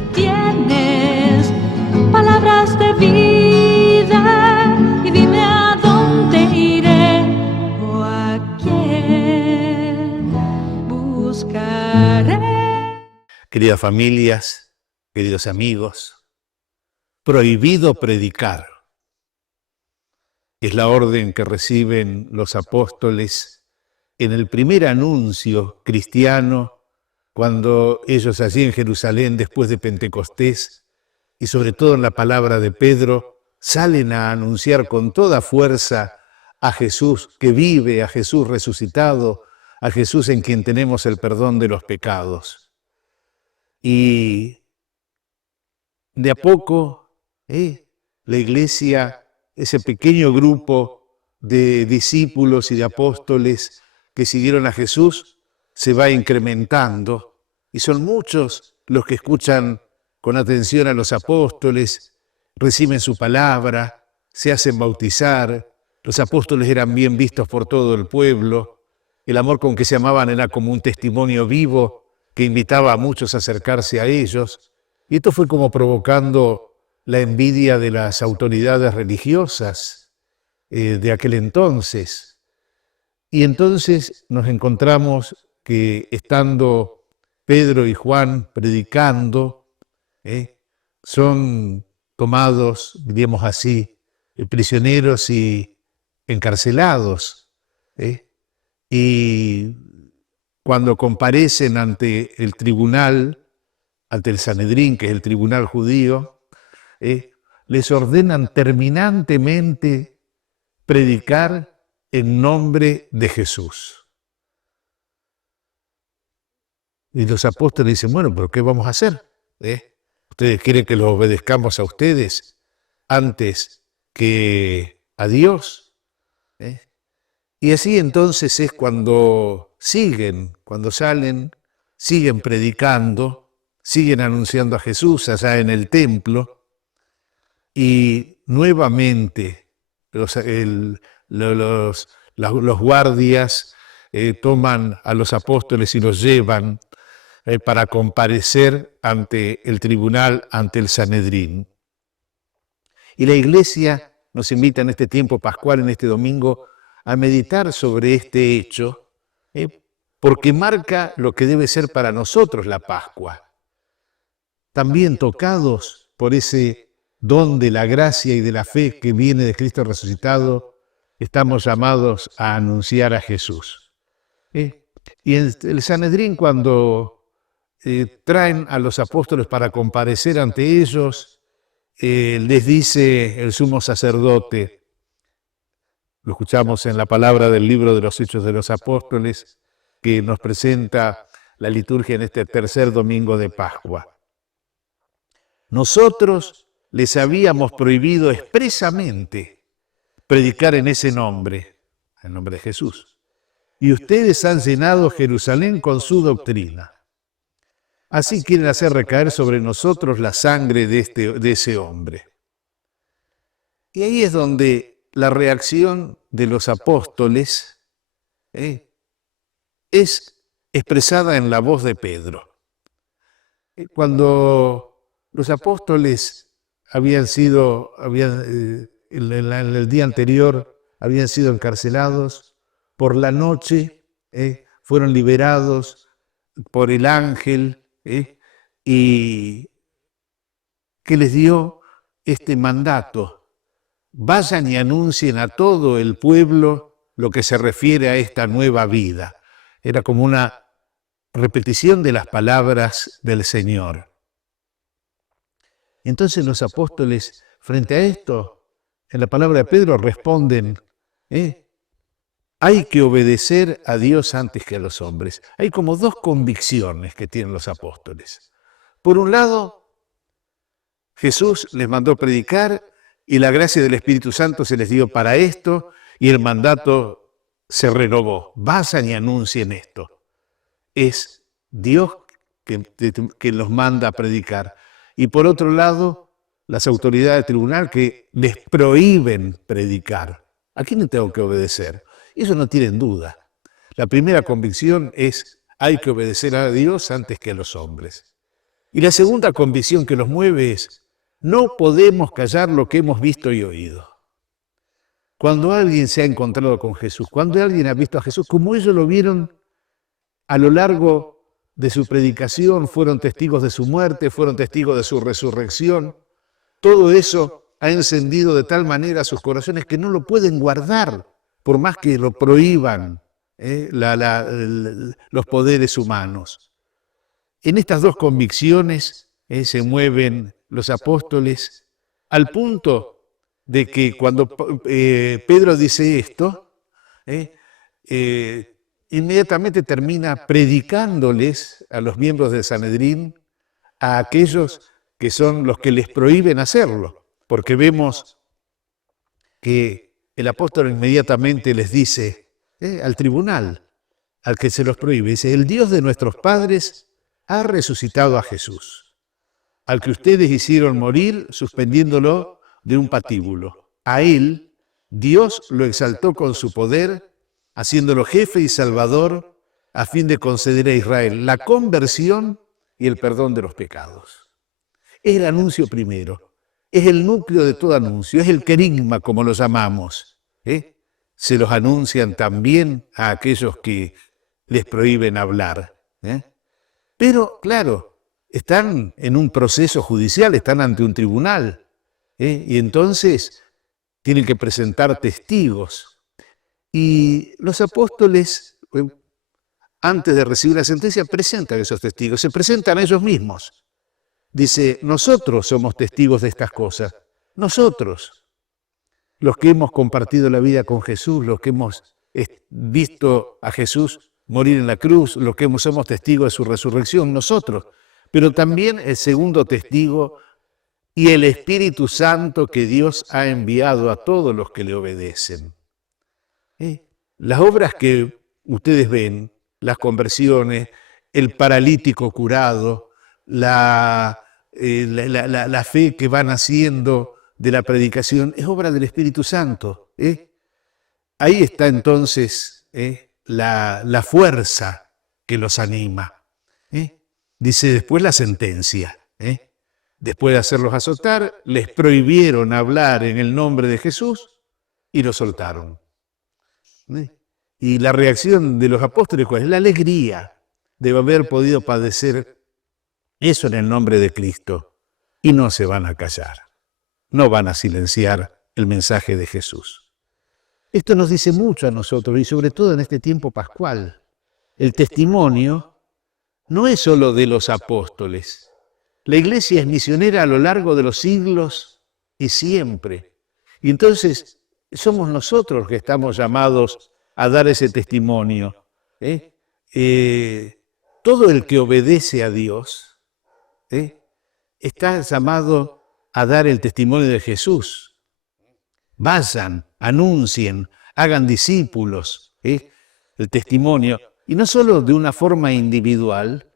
tú tienes palabras de vida y dime a dónde iré o a quién buscaré. Queridas familias, queridos amigos, prohibido predicar. Es la orden que reciben los apóstoles en el primer anuncio cristiano, cuando ellos allí en Jerusalén, después de Pentecostés, y sobre todo en la palabra de Pedro, salen a anunciar con toda fuerza a Jesús que vive, a Jesús resucitado, a Jesús en quien tenemos el perdón de los pecados. Y de a poco, la iglesia, ese pequeño grupo de discípulos y de apóstoles que siguieron a Jesús, se va incrementando, y son muchos los que escuchan con atención a los apóstoles, reciben su palabra, se hacen bautizar. Los apóstoles eran bien vistos por todo el pueblo, el amor con que se amaban era como un testimonio vivo que invitaba a muchos a acercarse a ellos, y esto fue como provocando la envidia de las autoridades religiosas de aquel entonces. Y entonces nos encontramos que estando Pedro y Juan predicando, son tomados, diríamos así, prisioneros y encarcelados. Y cuando comparecen ante el tribunal, ante el Sanedrín, que es el tribunal judío, les ordenan terminantemente predicar en nombre de Jesús. Y los apóstoles dicen, bueno, ¿pero qué vamos a hacer? ¿Ustedes quieren que los obedezcamos a ustedes antes que a Dios? Y así entonces es cuando salen, siguen predicando, siguen anunciando a Jesús allá en el templo, y nuevamente los guardias toman a los apóstoles y los llevan para comparecer ante el tribunal, ante el Sanedrín. Y la Iglesia nos invita en este tiempo pascual, en este domingo, a meditar sobre este hecho, porque marca lo que debe ser para nosotros la Pascua. También tocados por ese don de la gracia y de la fe que viene de Cristo resucitado, estamos llamados a anunciar a Jesús. Y en el Sanedrín, cuando traen a los apóstoles para comparecer ante ellos, les dice el sumo sacerdote, lo escuchamos en la palabra del libro de los Hechos de los Apóstoles, que nos presenta la liturgia en este tercer domingo de Pascua. Nosotros les habíamos prohibido expresamente predicar en ese nombre, en nombre de Jesús, y ustedes han llenado Jerusalén con su doctrina. Así quieren hacer recaer sobre nosotros la sangre de ese hombre. Y ahí es donde la reacción de los apóstoles es expresada en la voz de Pedro. Cuando los apóstoles en el día anterior habían sido encarcelados, por la noche fueron liberados por el ángel, y que les dio este mandato: vayan y anuncien a todo el pueblo lo que se refiere a esta nueva vida. Era como una repetición de las palabras del Señor. Entonces los apóstoles, frente a esto, en la palabra de Pedro responden, hay que obedecer a Dios antes que a los hombres. Hay como dos convicciones que tienen los apóstoles. Por un lado, Jesús les mandó predicar y la gracia del Espíritu Santo se les dio para esto, y el mandato se renovó. Vayan y anuncien esto. Es Dios que los manda a predicar. Y por otro lado, las autoridades del tribunal que les prohíben predicar. ¿A quién le tengo que obedecer? Eso no tienen duda. La primera convicción es: hay que obedecer a Dios antes que a los hombres. Y la segunda convicción que los mueve es: no podemos callar lo que hemos visto y oído. Cuando alguien se ha encontrado con Jesús, cuando alguien ha visto a Jesús, como ellos lo vieron a lo largo de su predicación, fueron testigos de su muerte, fueron testigos de su resurrección, todo eso ha encendido de tal manera sus corazones que no lo pueden guardar, por más que lo prohíban los poderes humanos. En estas dos convicciones se mueven los apóstoles al punto de que cuando Pedro dice esto, inmediatamente termina predicándoles a los miembros del Sanedrín, a aquellos que son los que les prohíben hacerlo, porque vemos que el apóstol inmediatamente les dice al tribunal, al que se los prohíbe, dice: el Dios de nuestros padres ha resucitado a Jesús, al que ustedes hicieron morir suspendiéndolo de un patíbulo. A él, Dios lo exaltó con su poder, haciéndolo jefe y salvador, a fin de conceder a Israel la conversión y el perdón de los pecados. Es el anuncio primero, es el núcleo de todo anuncio, es el querigma, como lo llamamos. Se los anuncian también a aquellos que les prohíben hablar. Pero, claro, están en un proceso judicial, están ante un tribunal. Y entonces tienen que presentar testigos. Y los apóstoles, antes de recibir la sentencia, presentan esos testigos, se presentan a ellos mismos. Dice: nosotros somos testigos de estas cosas, nosotros, los que hemos compartido la vida con Jesús, los que hemos visto a Jesús morir en la cruz, los que somos testigos de su resurrección, nosotros. Pero también el segundo testigo y el Espíritu Santo que Dios ha enviado a todos los que le obedecen. Las obras que ustedes ven, las conversiones, el paralítico curado, la fe que van haciendo de la predicación, es obra del Espíritu Santo. Ahí está entonces la fuerza que los anima. Dice después la sentencia. Después de hacerlos azotar, les prohibieron hablar en el nombre de Jesús y los soltaron. Y la reacción de los apóstoles, ¿cuál es? La alegría de haber podido padecer eso en el nombre de Cristo. Y no se van a callar, no van a silenciar el mensaje de Jesús. Esto nos dice mucho a nosotros, y sobre todo en este tiempo pascual. El testimonio no es solo de los apóstoles. La Iglesia es misionera a lo largo de los siglos y siempre. Y entonces somos nosotros que estamos llamados a dar ese testimonio. Todo el que obedece a Dios está llamado a dar el testimonio de Jesús. Vayan, anuncien, hagan discípulos. El testimonio, y no solo de una forma individual,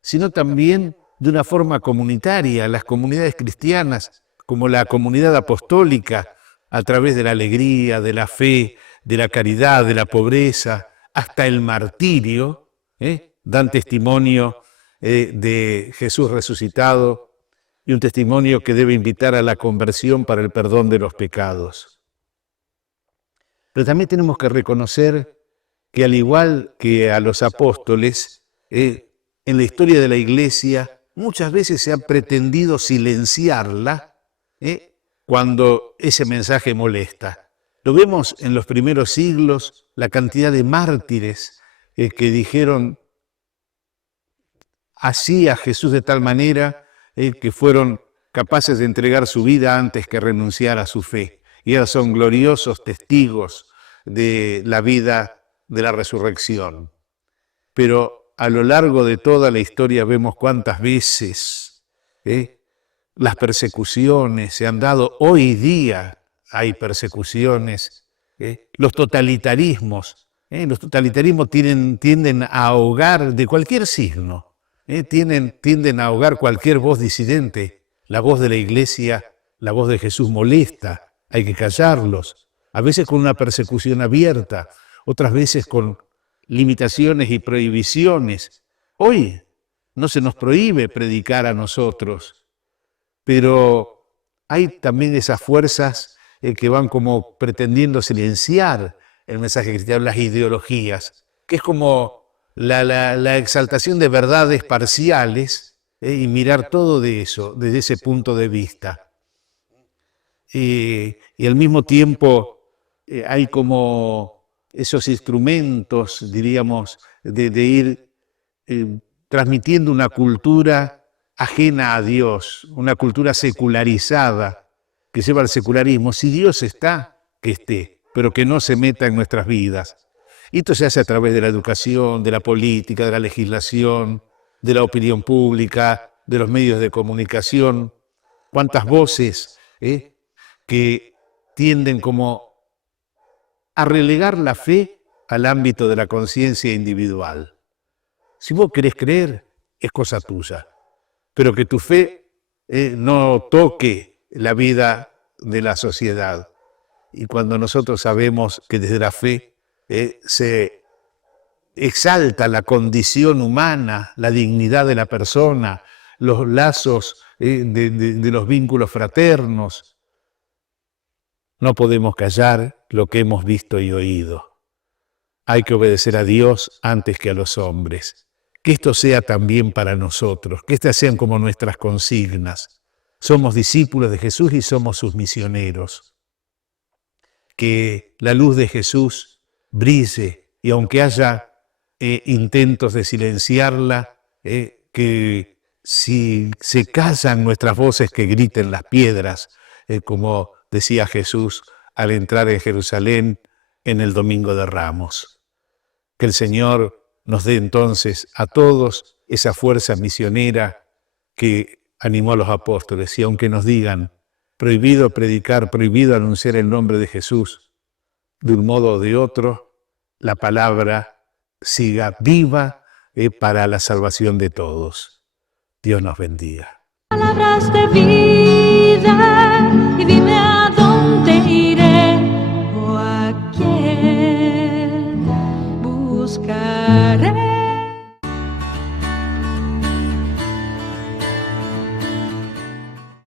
sino también de una forma comunitaria. Las comunidades cristianas, como la comunidad apostólica, a través de la alegría, de la fe, de la caridad, de la pobreza, hasta el martirio, dan testimonio de Jesús resucitado, y un testimonio que debe invitar a la conversión para el perdón de los pecados. Pero también tenemos que reconocer que, al igual que a los apóstoles, en la historia de la Iglesia muchas veces se ha pretendido silenciarla cuando ese mensaje molesta. Lo vemos en los primeros siglos, la cantidad de mártires que dijeron así a Jesús de tal manera que fueron capaces de entregar su vida antes que renunciar a su fe. Y ellos son gloriosos testigos de la vida de la resurrección. Pero a lo largo de toda la historia vemos cuántas veces las persecuciones se han dado. Hoy día hay persecuciones. Los totalitarismos tienden a ahogar de cualquier signo. Tienden a ahogar cualquier voz disidente. La voz de la Iglesia, la voz de Jesús molesta, hay que callarlos. A veces con una persecución abierta, otras veces con limitaciones y prohibiciones. Hoy no se nos prohíbe predicar a nosotros, pero hay también esas fuerzas que van como pretendiendo silenciar el mensaje cristiano, las ideologías, que es como la exaltación de verdades parciales y mirar todo de eso, desde ese punto de vista. Y al mismo tiempo hay como esos instrumentos, diríamos, de ir transmitiendo una cultura ajena a Dios, una cultura secularizada que lleva al secularismo. Si Dios está, que esté, pero que no se meta en nuestras vidas. Y esto se hace a través de la educación, de la política, de la legislación, de la opinión pública, de los medios de comunicación. ¿Cuántas voces que tienden como a relegar la fe al ámbito de la conciencia individual? Si vos querés creer, es cosa tuya, pero que tu fe no toque la vida de la sociedad. Y cuando nosotros sabemos que desde la fe se exalta la condición humana, la dignidad de la persona, los lazos de los vínculos fraternos, no podemos callar lo que hemos visto y oído. Hay que obedecer a Dios antes que a los hombres. Que esto sea también para nosotros, que estas sean como nuestras consignas. Somos discípulos de Jesús y somos sus misioneros. Que la luz de Jesús brille y aunque haya intentos de silenciarla, que si se callan nuestras voces que griten las piedras, como decía Jesús al entrar en Jerusalén en el Domingo de Ramos. Que el Señor nos dé entonces a todos esa fuerza misionera que animó a los apóstoles. Y aunque nos digan, prohibido predicar, prohibido anunciar el nombre de Jesús, de un modo o de otro, la palabra siga viva para la salvación de todos. Dios nos bendiga. Palabras de vida, y dime a dónde iré o a quién buscaré.